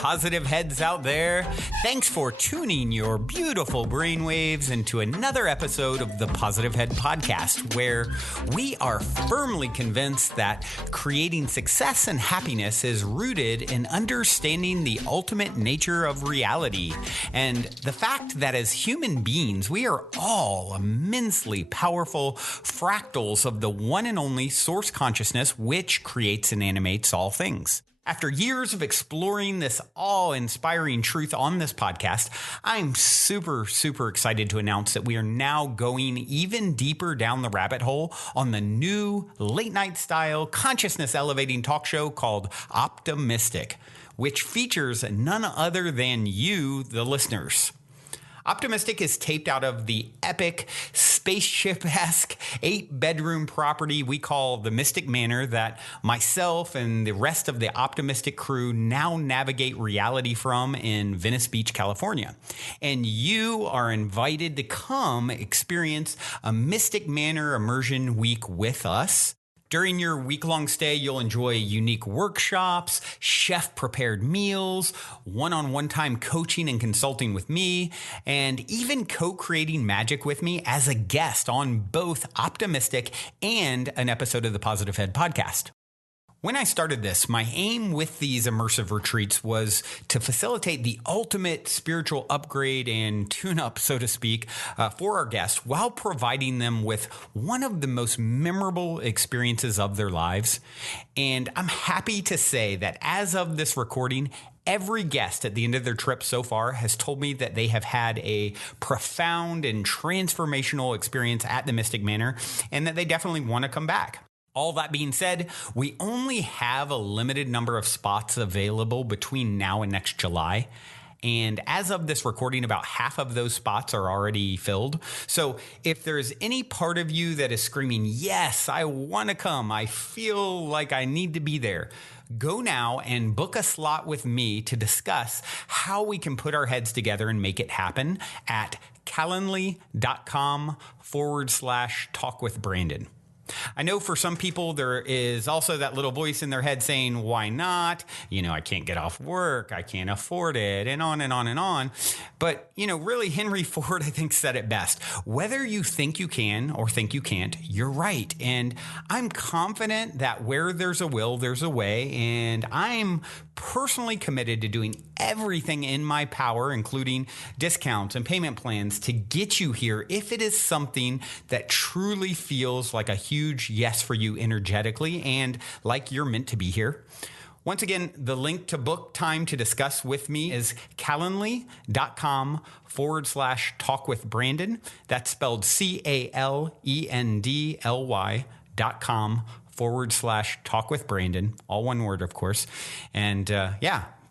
positive heads out there. Thanks for tuning your beautiful brainwaves into another episode of the Positive Head Podcast, where we are firmly convinced that creating success and happiness is rooted in understanding the ultimate nature of reality and the fact that as human beings, we are all immensely powerful fractals of the one and only source consciousness which creates and animates all things. After years of exploring this awe-inspiring truth on this podcast, I'm super excited to announce that we are now going even deeper down the rabbit hole on the new late-night style consciousness-elevating talk show called Optimistic, which features none other than you, the listeners. Optimistic is taped out of the epic, spaceship-esque 8-bedroom property we call the Mystic Manor that myself and the rest of the Optimistic crew now navigate reality from in Venice Beach, California. And you are invited to come experience a Mystic Manor immersion week with us. During your week-long stay, you'll enjoy unique workshops, chef-prepared meals, one-on-one time coaching and consulting with me, and even co-creating magic with me as a guest on both Optimistic and an episode of the Positive Head podcast. When I started this, my aim with these immersive retreats was to facilitate the ultimate spiritual upgrade and tune-up, so to speak, for our guests while providing them with one of the most memorable experiences of their lives. And I'm happy to say that as of this recording, every guest at the end of their trip so far has told me that they have had a profound and transformational experience at the Mystic Manor and that they definitely want to come back. All that being said, we only have a limited number of spots available between now and next July. And as of this recording, about half of those spots are already filled. So if there's any part of you that is screaming, yes, I want to come, I feel like I need to be there, go now and book a slot with me to discuss how we can put our heads together and make it happen at calendly.com/talkwithbrandon. I know for some people there is also that little voice in their head saying, why not? I can't get off work. I can't afford it, and on and on and on. But, really Henry Ford, I think, said it best. Whether you think you can or think you can't, you're right. And I'm confident that where there's a will, there's a way. And I'm personally committed to doing everything in my power, including discounts and payment plans, to get you here if it is something that truly feels like a huge yes for you energetically and like you're meant to be here. Once again, the link to book time to discuss with me is calendly.com/talkwithbrandon. That's spelled calendly.com/talkwithbrandon. All one word, of course. And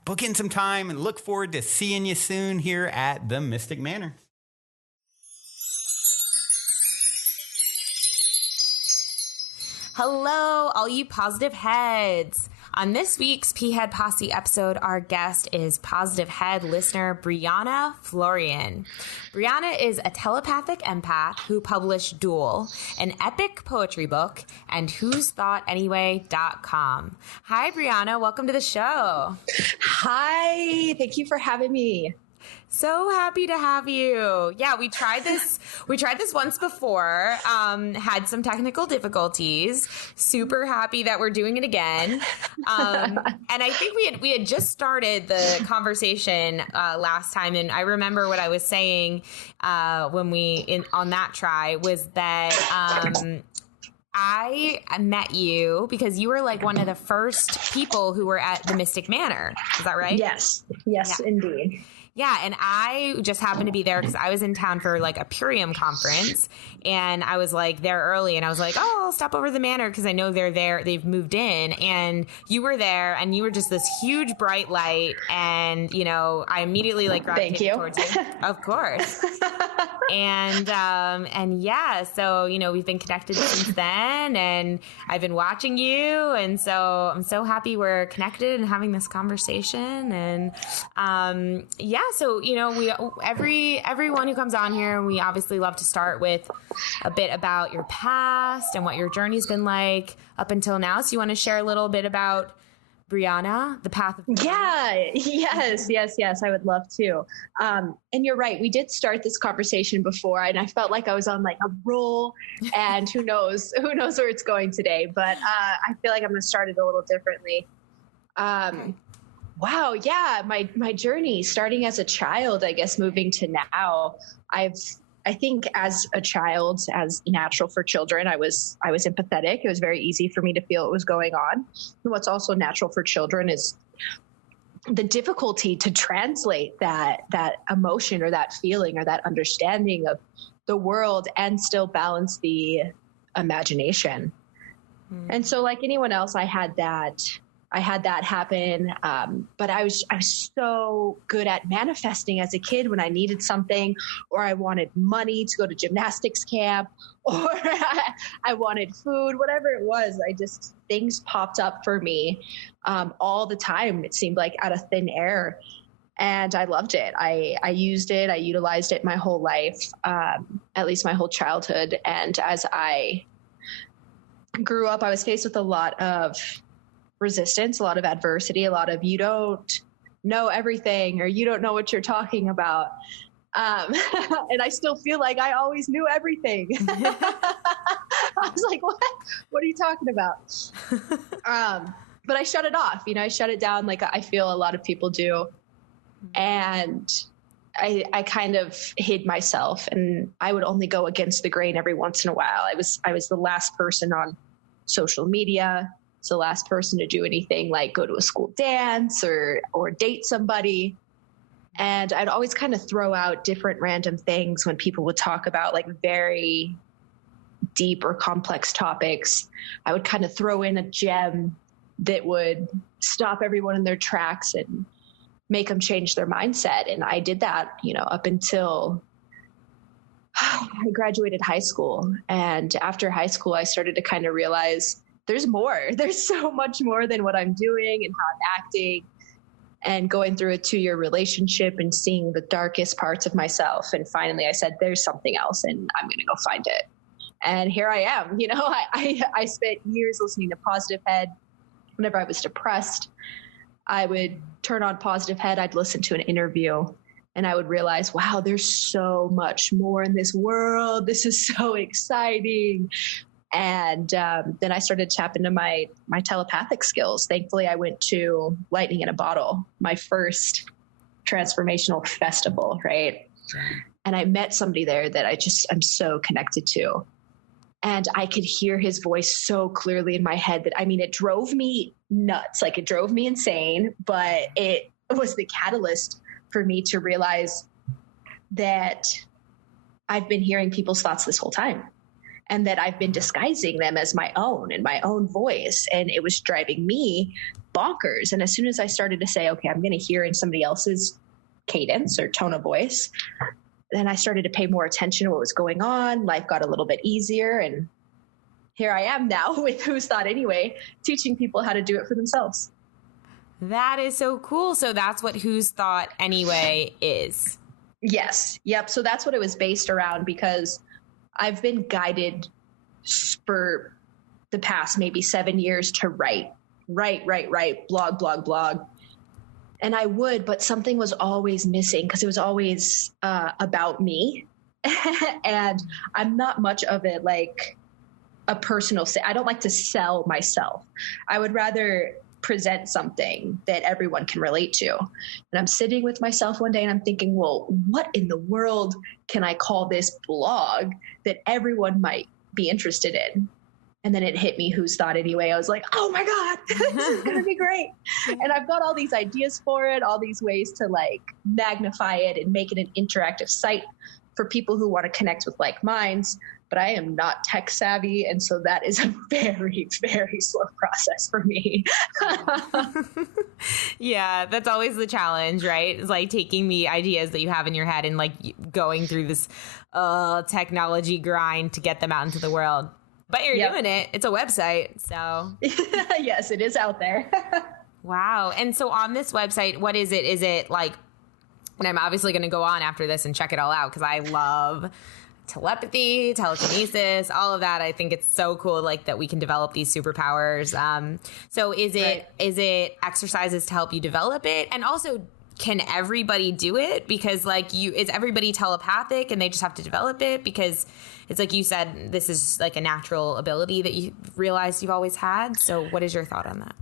book in some time and look forward to seeing you soon here at the Mystic Manor. Hello, all you positive heads. On this week's P-Head Posse episode, our guest is Positive Head listener Brianna Florian. Brianna is a telepathic empath who published DUEL, an epic poetry book, and whosthoughtAnyway.com. Hi, Brianna. Welcome to the show. Hi. Thank you for having me. So happy to have you. Yeah, we tried this once before, had some technical difficulties. Super happy that we're doing it again. And I think we had just started the conversation last time, and I remember what I was saying when on that try was that I met you because you were like one of the first people who were at the Mystic Manor. Is that right? Yes, yeah. Indeed. Yeah, and I just happened to be there because I was in town for like a Purium conference, and I was like there early, and I was like, oh, I'll stop over to the Manor because I know they're there. They've moved in, and you were there, and you were just this huge bright light, and I immediately like gravitated towards you. Of course. And yeah, so we've been connected since then, and I've been watching you, and so I'm so happy we're connected and having this conversation, and so we everyone who comes on here, we obviously love to start with a bit about your past and what your journey's been like up until now. So you want to share a little bit about Brianna, The Path of Yeah, yes, I would love to. And you're right. We did start this conversation before, and I felt like I was on like a roll, and who knows where it's going today. But I feel like I'm going to start it a little differently. Wow, yeah, my journey starting as a child, I guess, moving to now. I think as a child, as natural for children, I was empathetic. It was very easy for me to feel what was going on. And what's also natural for children is the difficulty to translate that emotion or that feeling or that understanding of the world and still balance the imagination. And so like anyone else, I had that happen. But I was so good at manifesting as a kid when I needed something, or I wanted money to go to gymnastics camp, or I wanted food, whatever it was. Things popped up for me all the time. It seemed like out of thin air. And I loved it. I used it. I utilized it my whole life, at least my whole childhood. And as I grew up, I was faced with a lot of resistance, a lot of adversity, a lot of you don't know everything or you don't know what you're talking about. And I still feel like I always knew everything. I was like, what are you talking about? But I shut it off, I shut it down like I feel a lot of people do. And I kind of hid myself, and I would only go against the grain every once in a while. I was the last person on social media. So the last person to do anything like go to a school dance or date somebody. And I'd always kind of throw out different random things when people would talk about like very deep or complex topics. I would kind of throw in a gem that would stop everyone in their tracks and make them change their mindset. And I did that, up until I graduated high school. And after high school, I started to kind of realize there's more. There's so much more than what I'm doing and how I'm acting, and going through a 2-year relationship and seeing the darkest parts of myself. And finally I said, there's something else, and I'm going to go find it. And here I am. I spent years listening to Positive Head. Whenever I was depressed, I would turn on Positive Head. I'd listen to an interview, and I would realize, wow, there's so much more in this world. This is so exciting. And then I started to tap into my telepathic skills. Thankfully, I went to Lightning in a Bottle, my first transformational festival, right? And I met somebody there that I'm so connected to. And I could hear his voice so clearly in my head that, it drove me nuts. Like, it drove me insane, but it was the catalyst for me to realize that I've been hearing people's thoughts this whole time, and that I've been disguising them as my own and my own voice. And it was driving me bonkers. And as soon as I started to say, okay, I'm going to hear in somebody else's cadence or tone of voice, then I started to pay more attention to what was going on. Life got a little bit easier. And here I am now with Who's Thought Anyway, teaching people how to do it for themselves. That is so cool. So that's what Who's Thought Anyway is. Yes. Yep. So that's what it was based around, because I've been guided for the past maybe 7 years to write, blog. And I would, but something was always missing, because it was always about me. And I'm not much of it like a personal I don't like to sell myself. I would rather present something that everyone can relate to. And I'm sitting with myself one day and I'm thinking, well, what in the world can I call this blog that everyone might be interested in? And then it hit me, Who's Thought Anyway? I was like, oh my God, this is going to be great. And I've got all these ideas for it, all these ways to like magnify it and make it an interactive site for people who want to connect with like minds. But I am not tech savvy. And so that is a very, very slow process for me. Yeah, that's always the challenge, right? It's like taking the ideas that you have in your head and like going through this technology grind to get them out into the world. But you're doing it. It's a website. So yes, it is out there. Wow. And so on this website, what is it? Is it like, and I'm obviously going to go on after this and check it all out, because I love telepathy, telekinesis, all of that. I think it's so cool, like that we can develop these superpowers. So is it exercises to help you develop it? And also, can everybody do it? Because like is everybody telepathic and they just have to develop it? Because it's like you said, this is like a natural ability that you realized you've always had. So what is your thought on that?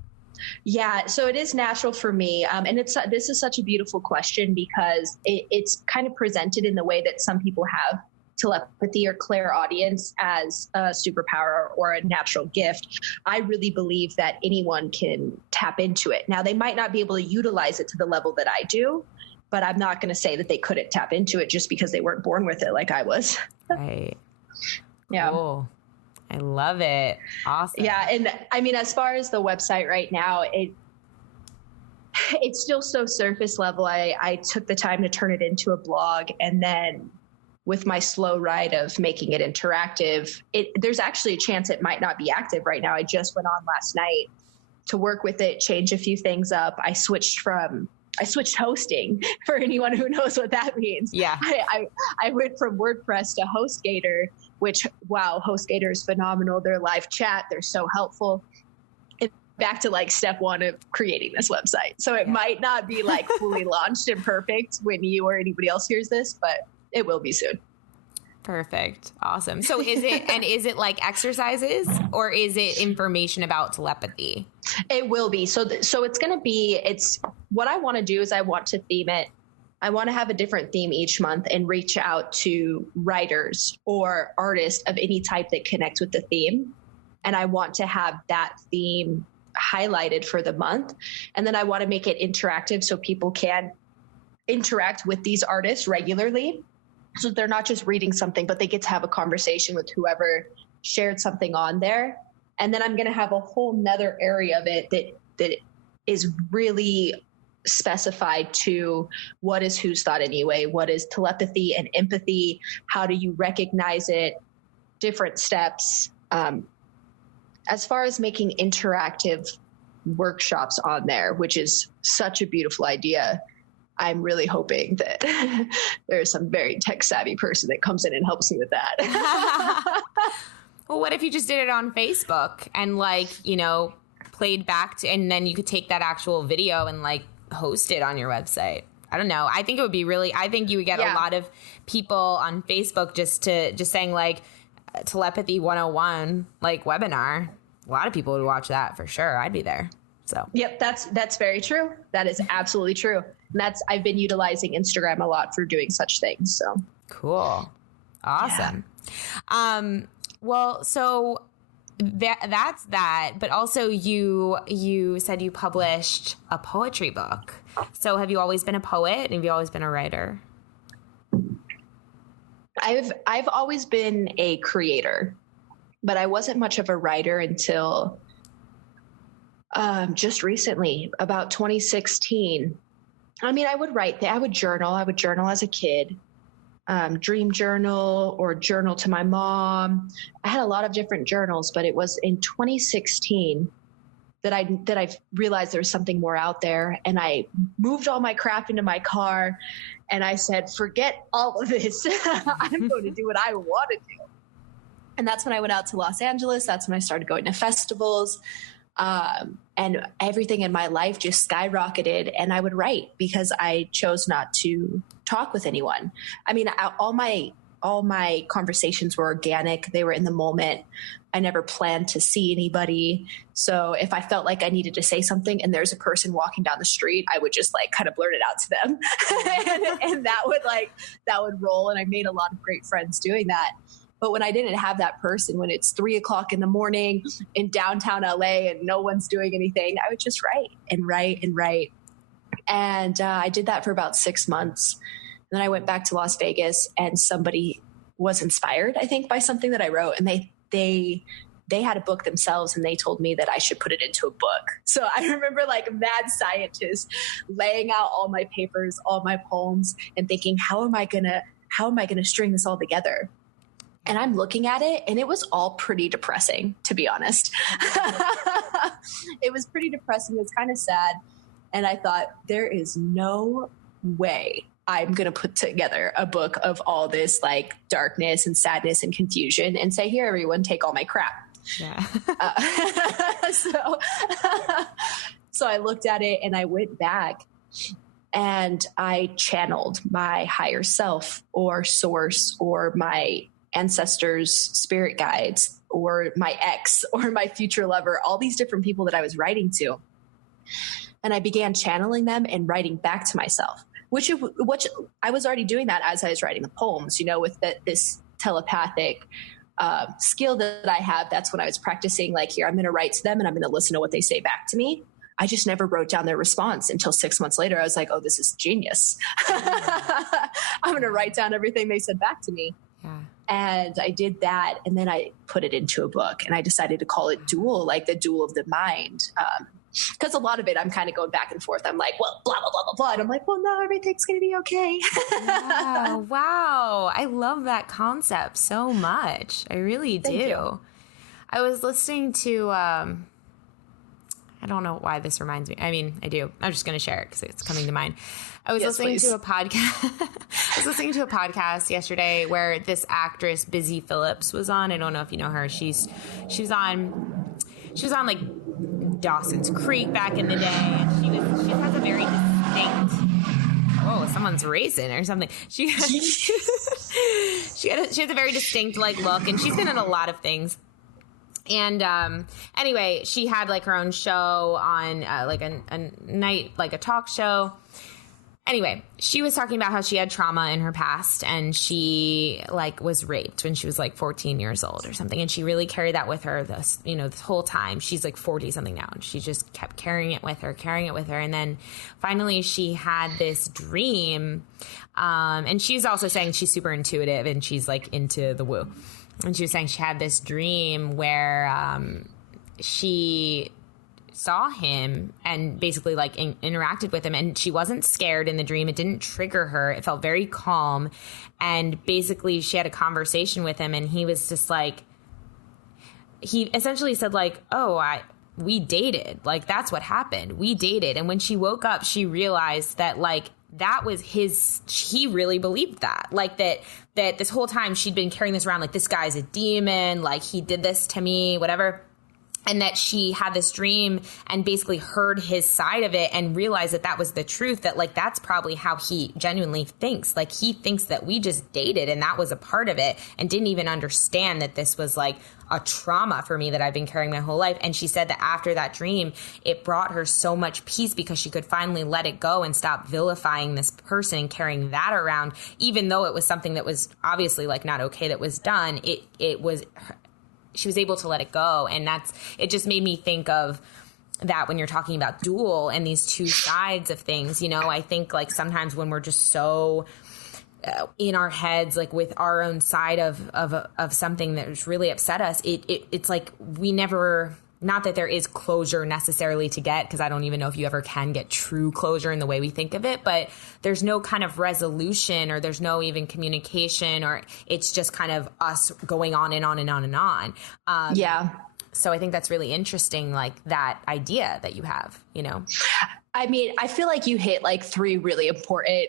Yeah, so it is natural for me. And this is such a beautiful question because it's kind of presented in the way that some people have telepathy or clairaudience as a superpower or a natural gift. I really believe that anyone can tap into it. Now, they might not be able to utilize it to the level that I do, but I'm not going to say that they couldn't tap into it just because they weren't born with it like I was. Right. Yeah. Cool. I love it. Awesome. Yeah. And I mean, as far as the website right now, it's still so surface level. I took the time to turn it into a blog, and then with my slow ride of making it interactive, there's actually a chance it might not be active right now. I just went on last night to work with it, change a few things up. I switched hosting for anyone who knows what that means. Yeah. I went from WordPress to HostGator, which, wow, HostGator is phenomenal. Their live chat, they're so helpful. And back to like step one of creating this website. So it might not be like fully launched and perfect when you or anybody else hears this, but it will be soon. Perfect. Awesome. So is it like exercises or is it information about telepathy? It will be. So it's going to be, what I want to do is I want to theme it. I want to have a different theme each month and reach out to writers or artists of any type that connects with the theme. And I want to have that theme highlighted for the month. And then I want to make it interactive so people can interact with these artists regularly. So they're not just reading something, but they get to have a conversation with whoever shared something on there. And then I'm going to have a whole nother area of it that is really specified to what is whose thought anyway, what is telepathy and empathy, how do you recognize it, different steps. As far as making interactive workshops on there, which is such a beautiful idea, I'm really hoping that there's some very tech savvy person that comes in and helps me with that. Well, what if you just did it on Facebook and like, played back to, and then you could take that actual video and like host it on your website? I don't know. I think it would be I think you would get a lot of people on Facebook just saying like telepathy 101, like webinar. A lot of people would watch that for sure. I'd be there. So, yep, that's very true. That is absolutely true. And I've been utilizing Instagram a lot for doing such things. So cool. Awesome. Yeah. Well, so that's that, but also you said you published a poetry book. So have you always been a poet? Have you always been a writer? I've always been a creator, but I wasn't much of a writer until just recently, about 2016. I mean, I would write, I would journal as a kid, dream journal or journal to my mom. I had a lot of different journals, but it was in 2016 that I realized there was something more out there. And I moved all my crap into my car and I said, forget all of this. I'm going to do what I want to do. And that's when I went out to Los Angeles. That's when I started going to festivals. And everything in my life just skyrocketed, and I would write because I chose not to talk with anyone. I mean, all my conversations were organic. They were in the moment. I never planned to see anybody. So if I felt like I needed to say something and there's a person walking down the street, I would just like kind of blurt it out to them. and that would roll. And I made a lot of great friends doing that. But when I didn't have that person, when it's 3:00 in the morning in downtown LA and no one's doing anything, I would just write and write and write. And I did that for about 6 months. And then I went back to Las Vegas and somebody was inspired, I think, by something that I wrote. And they had a book themselves and they told me that I should put it into a book. So I remember like mad scientist laying out all my papers, all my poems and thinking, how am I going to string this all together? And I'm looking at it and it was all pretty depressing, to be honest. It was pretty depressing. It was kind of sad. And I thought, there is no way I'm going to put together a book of all this like darkness and sadness and confusion and say, here, everyone, take all my crap. Yeah. So I looked at it and I went back and I channeled my higher self or source or my ancestors, spirit guides, or my ex or my future lover, all these different people that I was writing to. And I began channeling them and writing back to myself, which I was already doing that as I was writing the poems, with this telepathic skill that I have. That's when I was practicing, like, here, I'm going to write to them and I'm going to listen to what they say back to me. I just never wrote down their response until 6 months later. I was like, oh, this is genius. I'm going to write down everything they said back to me. Yeah. And I did that. And then I put it into a book and I decided to call it DUEL, like the duel of the mind. Because a lot of it, I'm kind of going back and forth. I'm like, well, blah, blah, blah, blah, blah. And I'm like, well, no, everything's going to be okay. Yeah, wow. I love that concept so much. I really do. Thank you. I was listening to, I don't know why this reminds me. I mean, I do. I'm just going to share it because it's coming to mind. I was listening to a podcast. I was listening to a podcast yesterday where this actress, Busy Phillips, was on. I don't know if you know her. She was on like Dawson's Creek back in the day. And she has a very distinct. Whoa, someone's racing or something. She has a very distinct like look, and she's been in a lot of things. And anyway, she had like her own show on like a night, like a talk show. Anyway, she was talking about how she had trauma in her past and she like was raped when she was like 14 years old or something. And she really carried that with her this whole time. She's like 40 something now. And she just kept carrying it with her. And then finally she had this dream. And she's also saying she's super intuitive and she's like into the woo. And she was saying she had this dream where she saw him and basically like interacted with him, and she wasn't scared in the dream. It didn't trigger her. It felt very calm. And basically she had a conversation with him, and he was just like, he essentially said like, oh, we dated. Like, that's what happened. We dated. And when she woke up, she realized that like, that was he really believed that, like that this whole time she'd been carrying this around, like, this guy's a demon, like he did this to me, whatever. And that she had this dream and basically heard his side of it and realized that that was the truth, that like, that's probably how he genuinely thinks. Like, he thinks that we just dated and that was a part of it, and didn't even understand that this was like a trauma for me that I've been carrying my whole life. And she said that after that dream, it brought her so much peace because she could finally let it go and stop vilifying this person and carrying that around, even though it was something that was obviously like not okay that was done. It was, she was able to let it go. And it just made me think of that when you're talking about DUEL and these two sides of things. I think like sometimes when we're just so in our heads, like with our own side of something that's really upset us, it's like we never, not that there is closure necessarily to get, because I don't even know if you ever can get true closure in the way we think of it, but there's no kind of resolution, or there's no even communication, or it's just kind of us going on and on and on and on. Yeah. So I think that's really interesting, like that idea that you have, I mean, I feel like you hit like three really important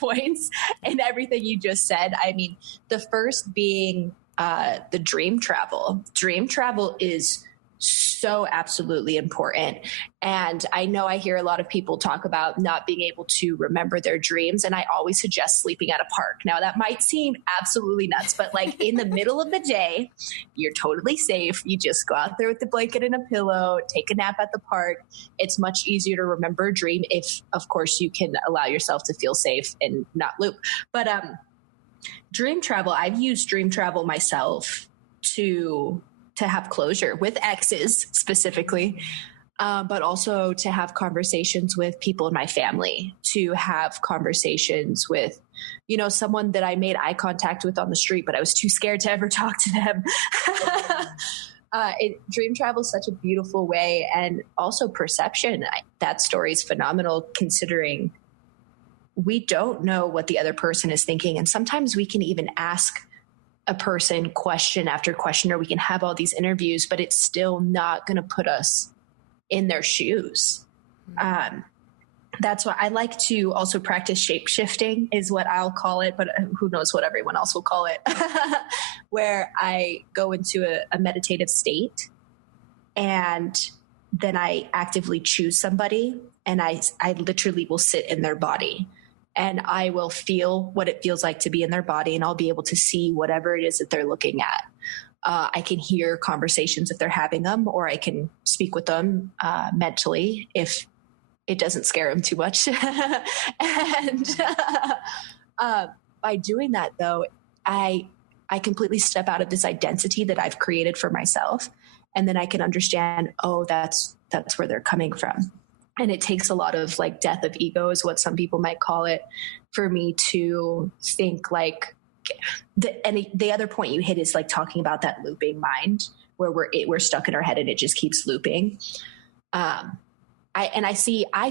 points in everything you just said. I mean, the first being the dream travel. Dream travel is so absolutely important. And I know I hear a lot of people talk about not being able to remember their dreams. And I always suggest sleeping at a park. Now that might seem absolutely nuts, but like in the middle of the day, you're totally safe. You just go out there with the blanket and a pillow, take a nap at the park. It's much easier to remember a dream if, of course, you can allow yourself to feel safe and not loop. But dream travel, I've used dream travel myself to have closure with exes specifically, but also to have conversations with people in my family, to have conversations with, someone that I made eye contact with on the street, but I was too scared to ever talk to them. Dream travel is such a beautiful way. And also perception. That story is phenomenal, considering we don't know what the other person is thinking. And sometimes we can even ask a person question after question, or we can have all these interviews, but it's still not going to put us in their shoes. that's why I like to also practice shape shifting, is what I'll call it, but who knows what everyone else will call it, where I go into a meditative state and then I actively choose somebody, and I literally will sit in their body and I will feel what it feels like to be in their body, and I'll be able to see whatever it is that they're looking at. I can hear conversations if they're having them, or I can speak with them mentally if it doesn't scare them too much. And by doing that, though, I completely step out of this identity that I've created for myself. And then I can understand, oh, that's where they're coming from. And it takes a lot of like death of ego is what some people might call it, for me to think like, the other point you hit is like talking about that looping mind where we're stuck in our head and it just keeps looping. I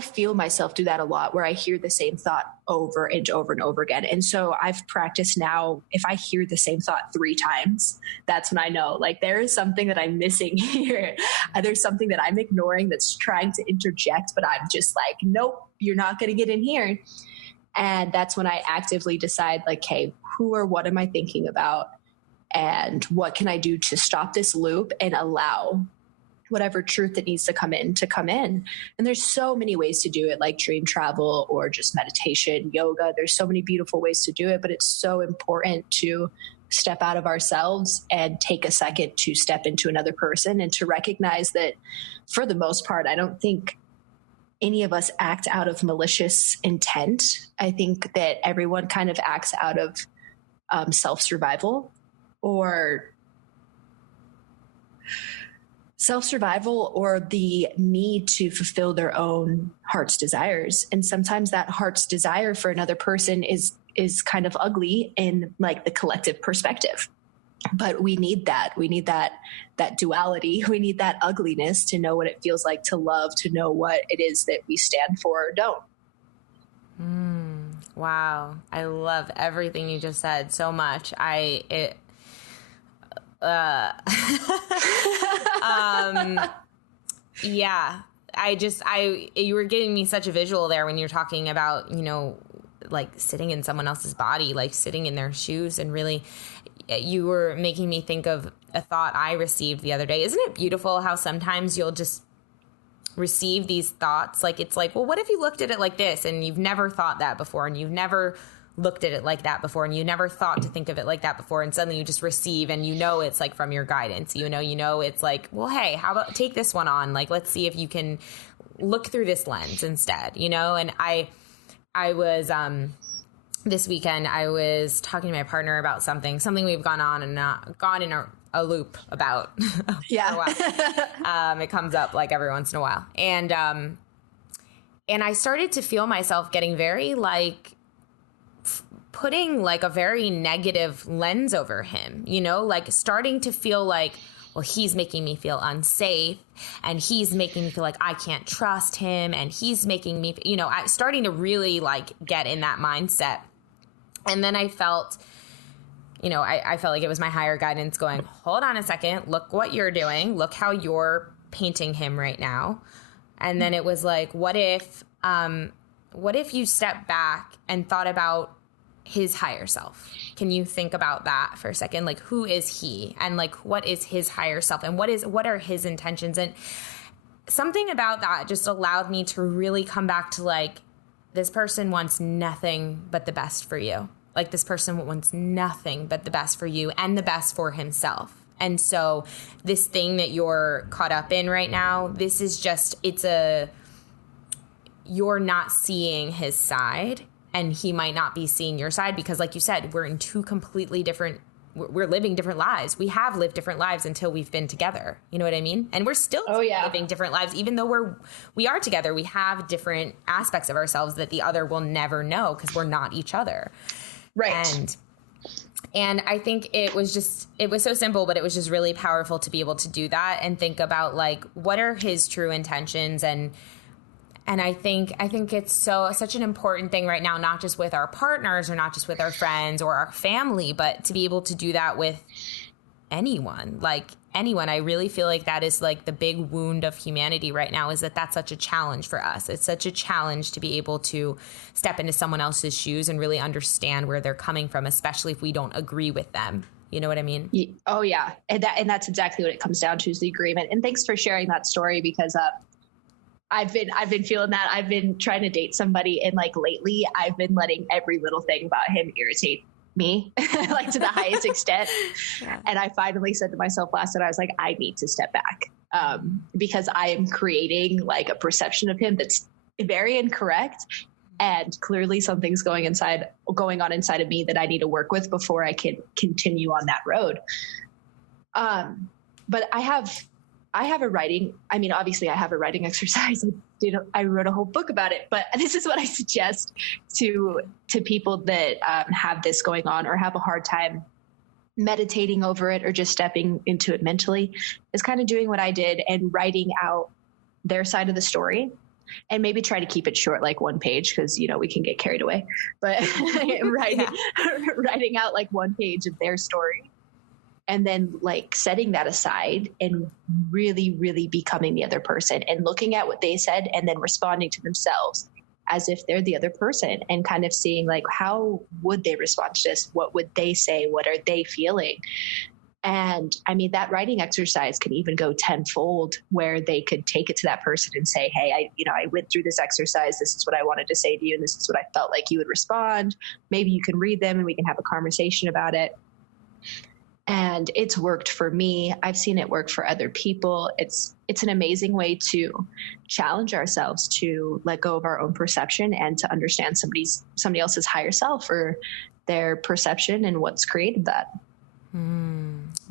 feel myself do that a lot, where I hear the same thought over and over and over again. And so I've practiced now, if I hear the same thought 3 times, that's when I know like there is something that I'm missing here. There's something that I'm ignoring that's trying to interject, but I'm just like, nope, you're not going to get in here. And that's when I actively decide like, hey, who or what am I thinking about? And what can I do to stop this loop and allow whatever truth that needs to come in. And there's so many ways to do it, like dream travel or just meditation, yoga. There's so many beautiful ways to do it, but it's so important to step out of ourselves and take a second to step into another person and to recognize that for the most part, I don't think any of us act out of malicious intent. I think that everyone kind of acts out of self-survival or the need to fulfill their own heart's desires. And sometimes that heart's desire for another person is kind of ugly in like the collective perspective. But we need that. We need that duality. We need that ugliness to know what it feels like to love, to know what it is that we stand for or don't. Wow. I love everything you just said so much. Yeah, you were giving me such a visual there when you're talking about, like sitting in someone else's body, like sitting in their shoes, and really you were making me think of a thought I received the other day. Isn't it beautiful how sometimes you'll just receive these thoughts? Like, it's like, well, what if you looked at it like this, and you've never thought that before, and you've never looked at it like that before, and you never thought to think of it like that before, and suddenly you just receive, and it's like from your guidance, it's like, well, hey, how about take this one on? Like, let's see if you can look through this lens instead, and I was, this weekend, I was talking to my partner about something we've gone on and not gone in a loop about. Yeah. For a while. It comes up like every once in a while. And I started to feel myself getting very like, putting like a very negative lens over him, like starting to feel like, well, he's making me feel unsafe, and he's making me feel like I can't trust him, and he's making me, starting to really like get in that mindset. And then I felt, I felt like it was my higher guidance going, hold on a second, look what you're doing, look how you're painting him right now. And then it was like, what if you step back and thought about his higher self? Can you think about that for a second? Like, who is he? And like, what is his higher self? And what are his intentions? And something about that just allowed me to really come back to like, this person wants nothing but the best for you. Like, this person wants nothing but the best for you and the best for himself. And so this thing that you're caught up in right now, this is just, you're not seeing his side, and he might not be seeing your side, because like you said, we're in two completely different, we're living different lives. We have lived different lives until we've been together. You know what I mean? And we're still living different lives. Even though we are together, we have different aspects of ourselves that the other will never know, because we're not each other. Right. And I think it was so simple, but it was just really powerful to be able to do that and think about like, what are his true intentions? And I think it's such an important thing right now, not just with our partners or not just with our friends or our family, but to be able to do that with anyone. Like, anyone. I really feel like that is like the big wound of humanity right now, is that that's such a challenge for us. It's such a challenge to be able to step into someone else's shoes and really understand where they're coming from, especially if we don't agree with them. You know what I mean? Oh yeah. And that's exactly what it comes down to, is the agreement. And thanks for sharing that story, because I've been feeling that. I've been trying to date somebody, and like lately I've been letting every little thing about him irritate me, like to the highest extent. Yeah. And I finally said to myself last night, I was like, I need to step back, because I am creating like a perception of him that's very incorrect. And clearly something's going on inside of me that I need to work with before I can continue on that road. But I have a writing. I mean, obviously I have a writing exercise. I wrote a whole book about it, but this is what I suggest to people that have this going on or have a hard time meditating over it or just stepping into it mentally, is kind of doing what I did and writing out their side of the story, and maybe try to keep it short, like one page, because, you know, we can get carried away, but writing out like one page of their story, and then like setting that aside and really, really becoming the other person and looking at what they said and then responding to themselves as if they're the other person, and kind of seeing like, how would they respond to this? What would they say? What are they feeling? And I mean, that writing exercise can even go tenfold, where they could take it to that person and say, hey, I went through this exercise. This is what I wanted to say to you. And this is what I felt like you would respond. Maybe you can read them and we can have a conversation about it. And it's worked for me. I've seen it work for other people. It's an amazing way to challenge ourselves to let go of our own perception and to understand somebody else's higher self or their perception and what's created that.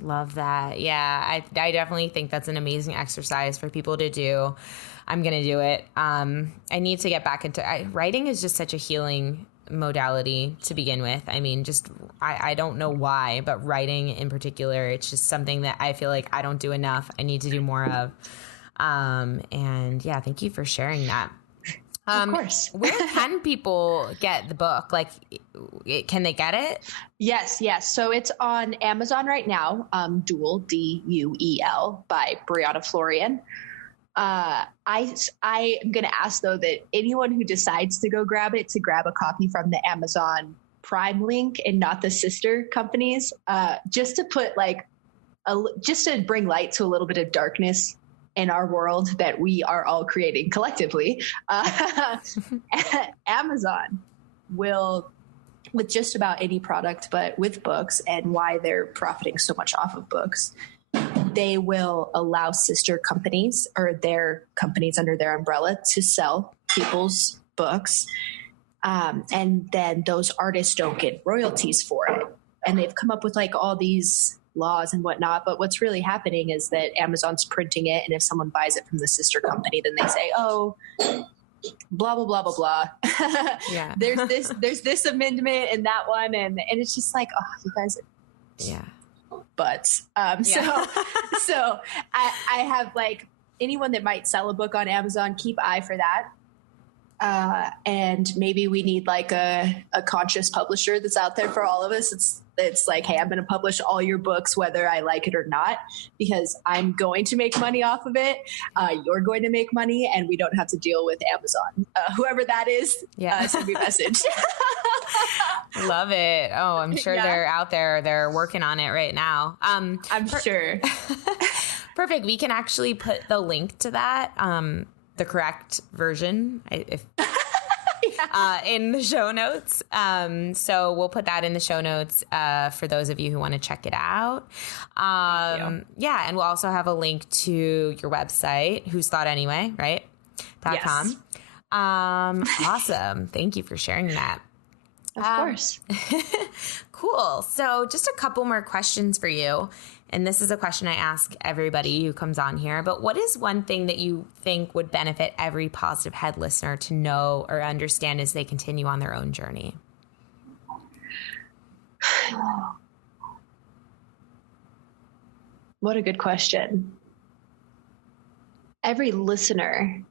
Love that. Yeah, I definitely think that's an amazing exercise for people to do. I'm going to do it. I need to get back into writing. Is just such a healing modality to begin with. I mean, just I don't know why, but writing in particular, it's just something that I feel like I don't do enough. I need to do more of. And yeah, thank you for sharing that. Of course. Where can people get the book? Like, can they get it? Yes. So it's on Amazon right now. DUEL, DUEL, by Brianna Florian. I am going to ask, though, that anyone who decides to go grab it, to grab a copy from the Amazon Prime link and not the sister companies, just to put like just to bring light to a little bit of darkness in our world that we are all creating collectively. Amazon will, with just about any product, but with books, and why they're profiting so much off of books, they will allow sister companies or their companies under their umbrella to sell people's books. And then those artists don't get royalties for it. And they've come up with like all these laws and whatnot. But what's really happening is that Amazon's printing it. And if someone buys it from the sister company, then they say, oh, blah, blah, blah, blah, blah. Yeah. there's this amendment and that one. And it's just like, oh, you guys are. Yeah. But so I have like anyone that might sell a book on Amazon, keep eye for that. And maybe we need like a conscious publisher that's out there for all of us. It's like, hey, I'm going to publish all your books, whether I like it or not, because I'm going to make money off of it. You're going to make money, and we don't have to deal with Amazon. Whoever that is, send me a message. Love it. Oh, I'm sure they're out there. They're working on it right now. I'm sure. Perfect. We can actually put the link to that, the correct version, in the show notes. So we'll put that in the show notes for those of you who want to check it out. Yeah, and we'll also have a link to your website, Whose Thought Anyway, right? Yes. .com. Awesome. Thank you for sharing that. Of course. Cool. So just a couple more questions for you. And this is a question I ask everybody who comes on here. But what is one thing that you think would benefit every Positive Head listener to know or understand as they continue on their own journey? What a good question. Every listener.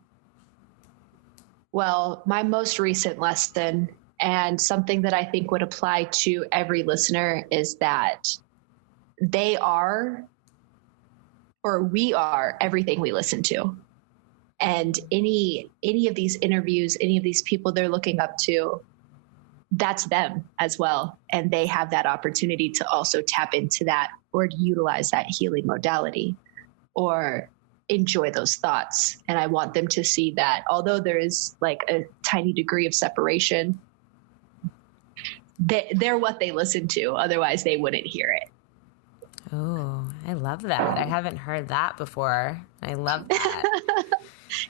Well, my most recent lesson, and something that I think would apply to every listener, is that they are or we are everything we listen to. And any of these interviews, any of these people they're looking up to, that's them as well. And they have that opportunity to also tap into that or utilize that healing modality or enjoy those thoughts. And I want them to see that although there is like a tiny degree of separation, they're what they listen to. Otherwise they wouldn't hear it. Oh, I love that. I haven't heard that before. I love that.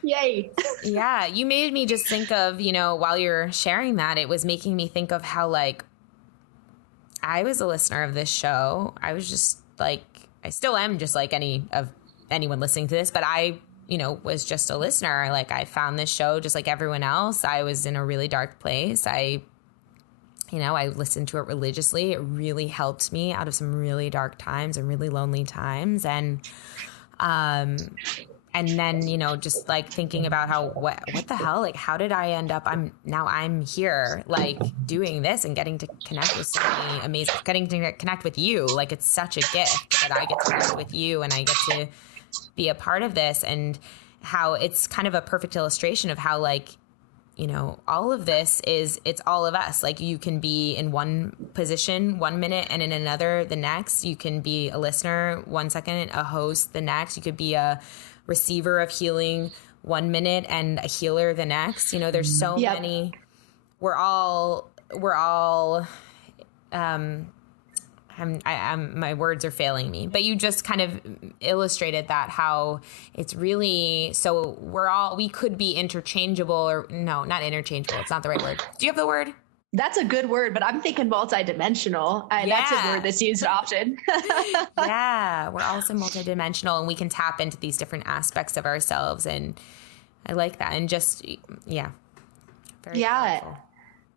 Yay. Yeah. You made me just think of, while you're sharing that, it was making me think of how, like, I was a listener of this show. I was just like, I still am just like anyone listening to this, but I, was just a listener. Like, I found this show just like everyone else. I was in a really dark place. I listened to it religiously. It really helped me out of some really dark times and really lonely times. And then, just like thinking about how, what the hell, like, how did I end up, I'm here, like, doing this and getting to connect with so many amazing, getting to connect with you. Like, it's such a gift that I get to connect with you and I get to be a part of this, and how it's kind of a perfect illustration of how, like, all of this it's all of us. Like, you can be in one position 1 minute and in another the next. You can be a listener 1 second, a host the next. You could be a receiver of healing 1 minute and a healer the next. There's so many. We're all my words are failing me, but you just kind of illustrated that, how it's really, so we could be interchangeable, or no, not interchangeable. It's not the right word. Do you have the word? That's a good word, but I'm thinking multidimensional. That's a word that's used often. Yeah, we're also multidimensional, and we can tap into these different aspects of ourselves. And I like that. And just, very powerful.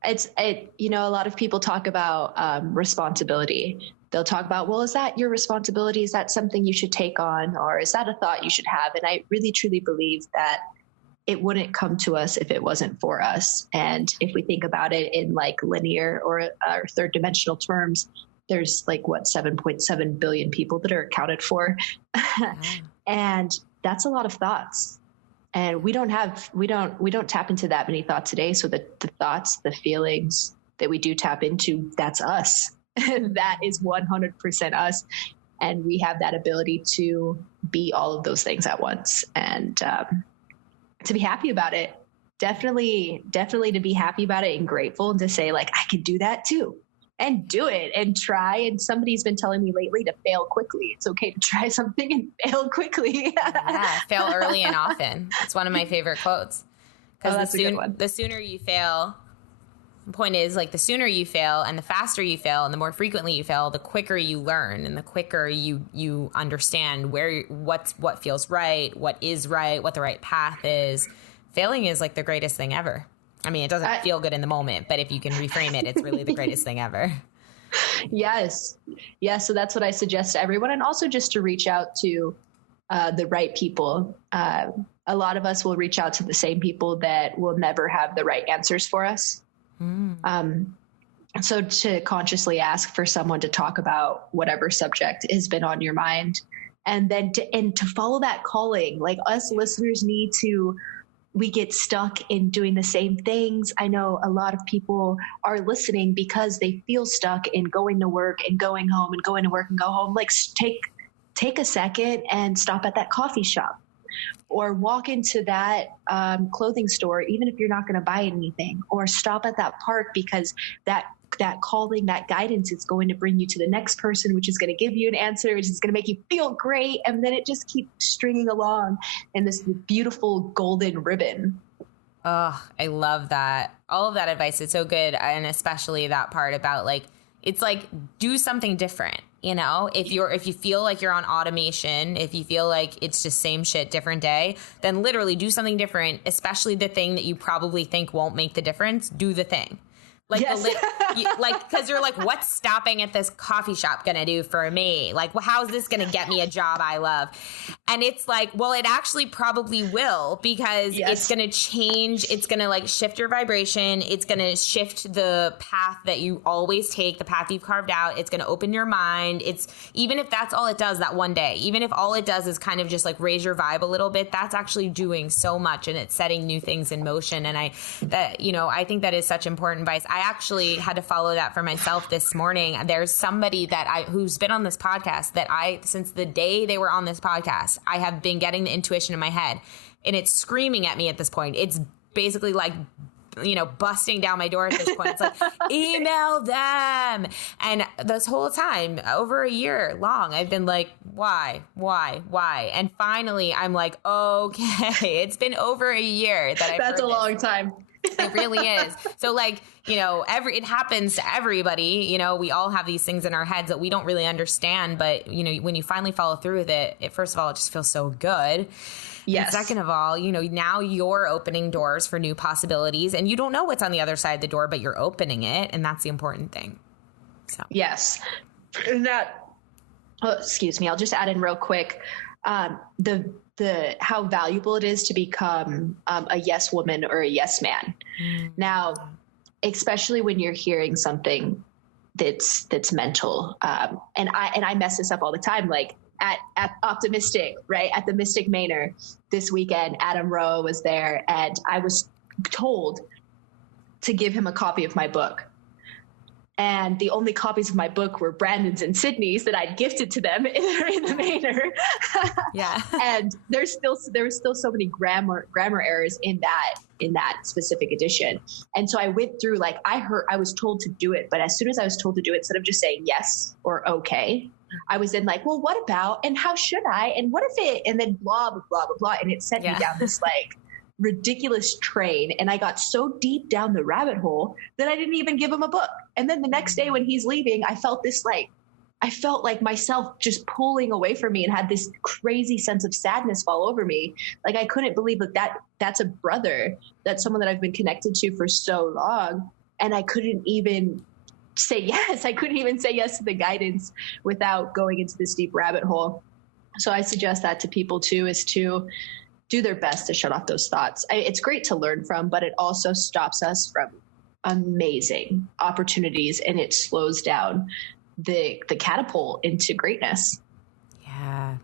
A lot of people talk about responsibility. They'll talk about, well, is that your responsibility? Is that something you should take on? Or is that a thought you should have? And I really, truly believe that it wouldn't come to us if it wasn't for us. And if we think about it in like linear or third dimensional terms, there's like 7.7 billion people that are accounted for. And that's a lot of thoughts. And we don't tap into that many thoughts today. So the thoughts, the feelings that we do tap into, that's us. That is 100% us. And we have that ability to be all of those things at once. And, to be happy about it, definitely to be happy about it and grateful, and to say, like, I can do that too, and do it and try. And somebody's been telling me lately to fail quickly. It's okay to try something and fail quickly. Yeah, fail early and often. It's one of my favorite quotes. Because the sooner you fail, the point is, like, the sooner you fail and the faster you fail and the more frequently you fail, the quicker you learn and the quicker you understand what feels right, what is right, what the right path is. Failing is like the greatest thing ever. I mean, it doesn't feel good in the moment, but if you can reframe it, it's really the greatest thing ever. Yes. Yeah. So that's what I suggest to everyone. And also just to reach out to the right people. A lot of us will reach out to the same people that will never have the right answers for us. So to consciously ask for someone to talk about whatever subject has been on your mind, and then to follow that calling. Like, us listeners we get stuck in doing the same things. I know a lot of people are listening because they feel stuck in going to work and going home and going to work and go home. Like, take a second and stop at that coffee shop, or walk into that clothing store, even if you're not going to buy anything, or stop at that park, because that calling, that guidance is going to bring you to the next person, which is going to give you an answer, which is going to make you feel great. And then it just keeps stringing along in this beautiful golden ribbon. Oh, I love that. All of that advice is so good. And especially that part about, like, it's like, do something different. If you feel like you're on automation, if you feel like it's just same shit, different day, then literally do something different, especially the thing that you probably think won't make the difference. Do the thing. Like, yes. Because you're like, what's stopping at this coffee shop going to do for me? Like, well, how is this going to get me a job I love? And it's like, well, it actually probably will, because it's going to change. It's going to like shift your vibration. It's going to shift the path that you always take, the path you've carved out. It's going to open your mind. It's, even if that's all it does that one day, even if all it does is kind of just like raise your vibe a little bit, that's actually doing so much, and it's setting new things in motion. And I think that is such important advice. I actually had to follow that for myself this morning. There's somebody who's been on this podcast that since the day they were on this podcast, I have been getting the intuition in my head, and it's screaming at me at this point. It's basically like, busting down my door at this point. It's like, email them. And this whole time, over a year long, I've been like, why? And finally I'm like, okay, it's been over a year that I've That's a long time. It really is. So like, it happens to everybody. We all have these things in our heads that we don't really understand. But, when you finally follow through with it, first of all, it just feels so good. Yes. And second of all, now you're opening doors for new possibilities, and you don't know what's on the other side of the door, but you're opening it. And that's the important thing. So. Yes. Excuse me. I'll just add in real quick. The how valuable it is to become a yes woman or a yes man. Now, especially when you're hearing something that's mental, and I mess this up all the time. Like at Optimistic, right at the Mystic Manor this weekend, Adam Rowe was there, and I was told to give him a copy of my book. And the only copies of my book were Brandon's and Sydney's that I'd gifted to them in the Manor. Yeah. And there were still so many grammar errors in that specific edition. And so I went through, like, I was told to do it, but as soon as I was told to do it, instead of just saying yes or okay, I was then like, well, what about, and how should I, and what if it, and then blah, blah, blah, blah, blah. And it sent me down this like ridiculous train, and I got so deep down the rabbit hole that I didn't even give him a book. And then the next day when he's leaving, I felt like myself just pulling away from me, and had this crazy sense of sadness fall over me. Like, I couldn't believe that's a brother, that's someone that I've been connected to for so long, and I couldn't even say yes. I couldn't even say yes to the guidance without going into this deep rabbit hole. So I suggest that to people too, is to do their best to shut off those thoughts. It's great to learn from, but it also stops us from amazing opportunities, and it slows down the catapult into greatness. Yeah,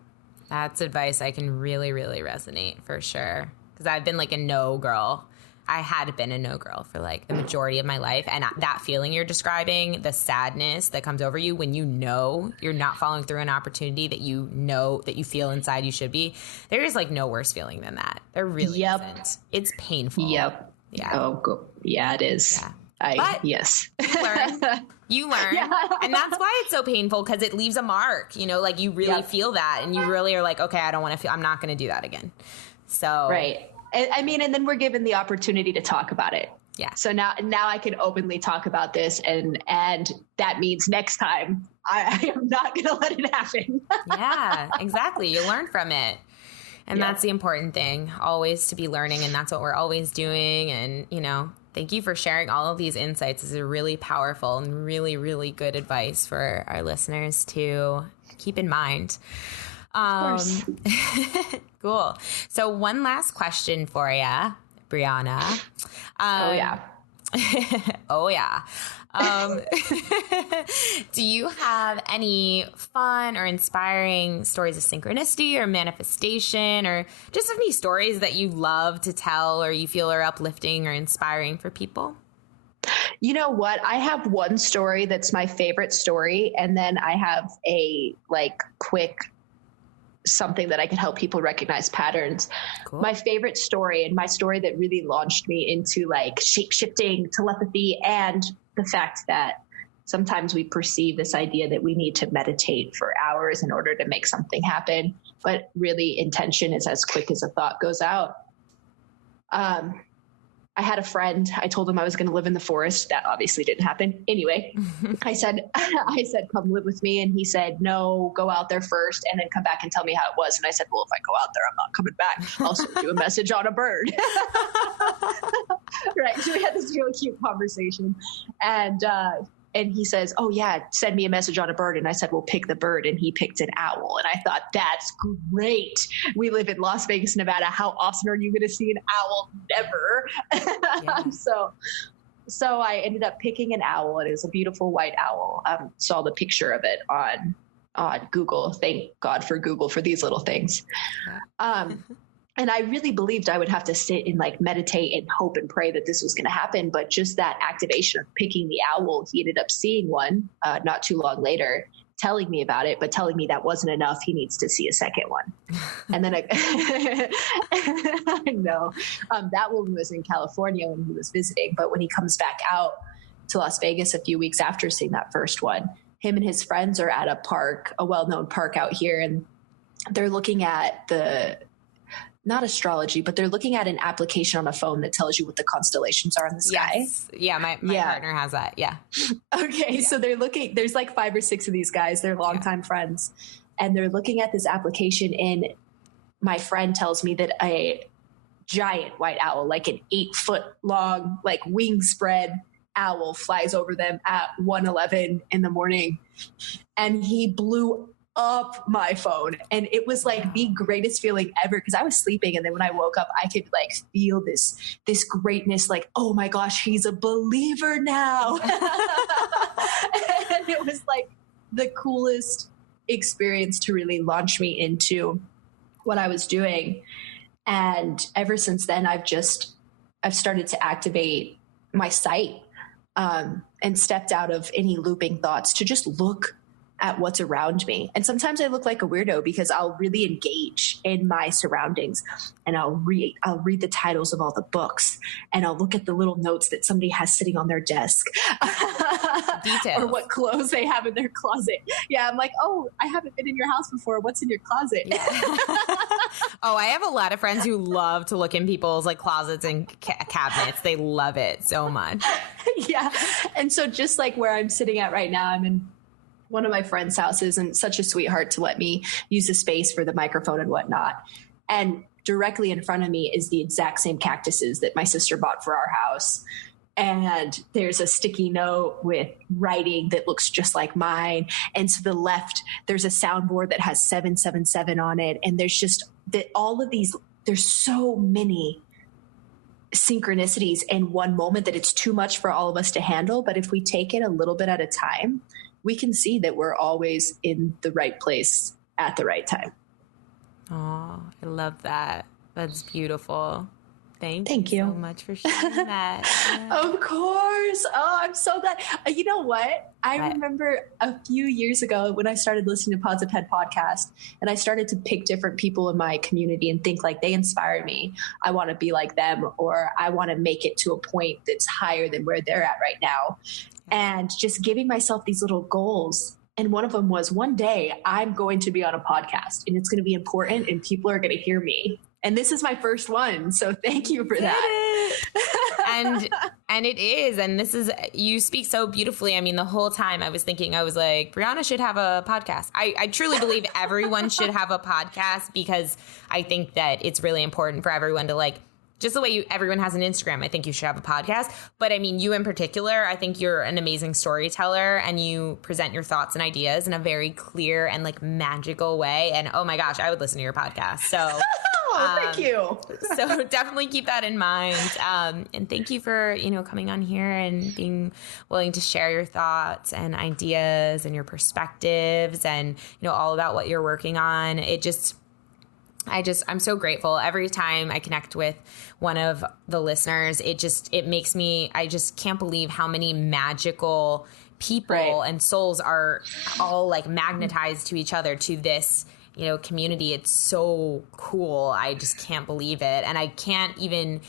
that's advice I can really, really resonate for sure. Because I've been like a no girl. I had been a no girl for like the majority of my life. And that feeling you're describing, the sadness that comes over you when you're not following through an opportunity that that you feel inside you should be, there is like no worse feeling than that. There really isn't. It's painful. Yep. Yeah. Oh, go. Yeah, it is. Yeah. Yes. You learn. Yeah. And that's why it's so painful, because it leaves a mark, like you really feel that, and you really are like, okay, I'm not going to do that again. So. Right. I mean, and then we're given the opportunity to talk about it. Yeah. So now I can openly talk about this, and that means next time I am not going to let it happen. Yeah, exactly. You learn from it. And that's the important thing, always to be learning. And that's what we're always doing. And, thank you for sharing all of these insights. This is really powerful and really, really good advice for our listeners to keep in mind. Of course. Cool. So one last question for you, Brianna. Oh, yeah. Oh, yeah. Do you have any fun or inspiring stories of synchronicity or manifestation, or just any stories that you love to tell or you feel are uplifting or inspiring for people? You know what? I have one story that's my favorite story, and then I have a quick something that I can help people recognize patterns. Cool. My favorite story, and my story that really launched me into shape-shifting telepathy, and the fact that sometimes we perceive this idea that we need to meditate for hours in order to make something happen, but really intention is as quick as a thought goes out. I had a friend, I told him I was going to live in the forest. That obviously didn't happen. Anyway, I said, come live with me. And he said, no, go out there first and then come back and tell me how it was. And I said, well, if I go out there, I'm not coming back. I'll send you a message on a bird. Right. So we had this really cute conversation, and And he says, oh yeah, send me a message on a bird. And I said, well, pick the bird. And he picked an owl. And I thought, that's great. We live in Las Vegas, Nevada. How often are you going to see an owl? Never. Yeah. So I ended up picking an owl, and it was a beautiful white owl. Saw the picture of it on Google. Thank God for Google for these little things. And I really believed I would have to sit and like meditate and hope and pray that this was going to happen. But just that activation of picking the owl, he ended up seeing one not too long later, telling me about it, but telling me that wasn't enough. He needs to see a second one. And then I know that one was in California when he was visiting. But when he comes back out to Las Vegas a few weeks after seeing that first one, him and his friends are at a park, a well-known park out here. And they're looking at not astrology, but they're looking at an application on a phone that tells you what the constellations are in the sky. Yes. Yeah. My partner has that. Yeah. Okay. Yeah. So they're looking, there's like 5 or 6 of these guys. They're longtime friends, and they're looking at this application. And my friend tells me that a giant white owl, like an 8-foot long, like wing spread owl, flies over them at 1:11 in the morning. And he blew up my phone, and it was like the greatest feeling ever, because I was sleeping, and then when I woke up I could like feel this greatness, like, oh my gosh, he's a believer now. And it was like the coolest experience to really launch me into what I was doing. And ever since then I've started to activate my sight, and stepped out of any looping thoughts to just look at what's around me. And sometimes I look like a weirdo because I'll really engage in my surroundings, and I'll read the titles of all the books, and I'll look at the little notes that somebody has sitting on their desk. Details. Or what clothes they have in their closet. Yeah. I'm like, oh, I haven't been in your house before. What's in your closet? Yeah. Oh, I have a lot of friends who love to look in people's like closets and cabinets. They love it so much. Yeah. And so just like where I'm sitting at right now, I'm in one of my friend's houses, and such a sweetheart to let me use the space for the microphone and whatnot. And directly in front of me is the exact same cactuses that my sister bought for our house. And there's a sticky note with writing that looks just like mine. And to the left, there's a soundboard that has 777 on it. And there's just all of these, there's so many synchronicities in one moment that it's too much for all of us to handle. But if we take it a little bit at a time, we can see that we're always in the right place at the right time. Oh, I love that. That's beautiful. Thank you so much for sharing that. Yeah. Of course. Oh, I'm so glad. You know what? I remember a few years ago when I started listening to Positive Head podcast, and I started to pick different people in my community and think like, they inspire me. I want to be like them, or I want to make it to a point that's higher than where they're at right now. And just giving myself these little goals. And one of them was, one day I'm going to be on a podcast, and it's going to be important, and people are going to hear me. And this is my first one. So thank you for that. And it is. And this is, you speak so beautifully. I mean, the whole time I was thinking, I was like, Brianna should have a podcast. I truly believe everyone should have a podcast, because I think that it's really important for everyone to, like, just the way everyone has an Instagram, I think you should have a podcast. But I mean, you in particular, I think you're an amazing storyteller, and you present your thoughts and ideas in a very clear and like magical way. And oh my gosh, I would listen to your podcast. So thank you. So definitely keep that in mind. And thank you for, coming on here and being willing to share your thoughts and ideas and your perspectives and, all about what you're working on. I'm so grateful. Every time I connect with one of the listeners, it makes me, I just can't believe how many magical people and souls are all like magnetized to each other, to this, community. It's so cool. I just can't believe it. And I can't even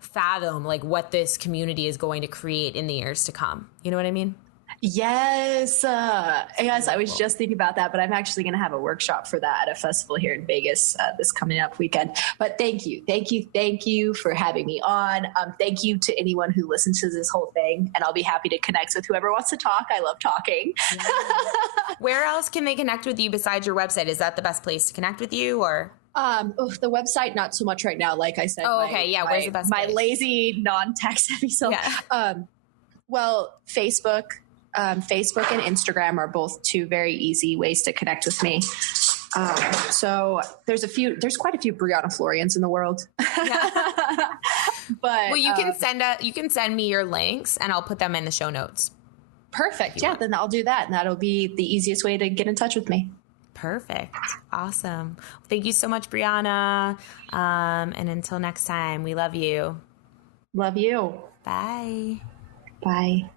fathom like what this community is going to create in the years to come. You know what I mean? Yes. Yes, I was just thinking about that, but I'm actually going to have a workshop for that at a festival here in Vegas this coming up weekend. But thank you for having me on. Thank you to anyone who listens to this whole thing, and I'll be happy to connect with whoever wants to talk. I love talking. Yeah. Where else can they connect with you besides your website? Is that the best place to connect with you, or? The website, not so much right now. Like I said, okay. Yeah. Where's the best place? My lazy, non-tech savvy self. Yeah. Well, Facebook. Facebook and Instagram are both two very easy ways to connect with me. So there's quite a few Brianna Florians in the world. Yeah. But well, you can send me your links and I'll put them in the show notes. Perfect. Yeah, then I'll do that. And that'll be the easiest way to get in touch with me. Perfect. Awesome. Thank you so much, Brianna. And until next time, we love you. Love you. Bye. Bye.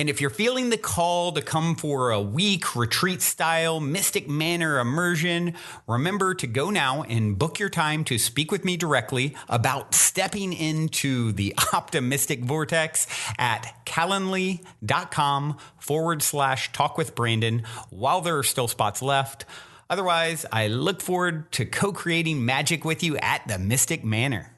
And if you're feeling the call to come for a week retreat style Mystic Manor immersion, remember to go now and book your time to speak with me directly about stepping into the optimistic vortex at calendly.com/talk with Brandon while there are still spots left. Otherwise, I look forward to co-creating magic with you at the Mystic Manor.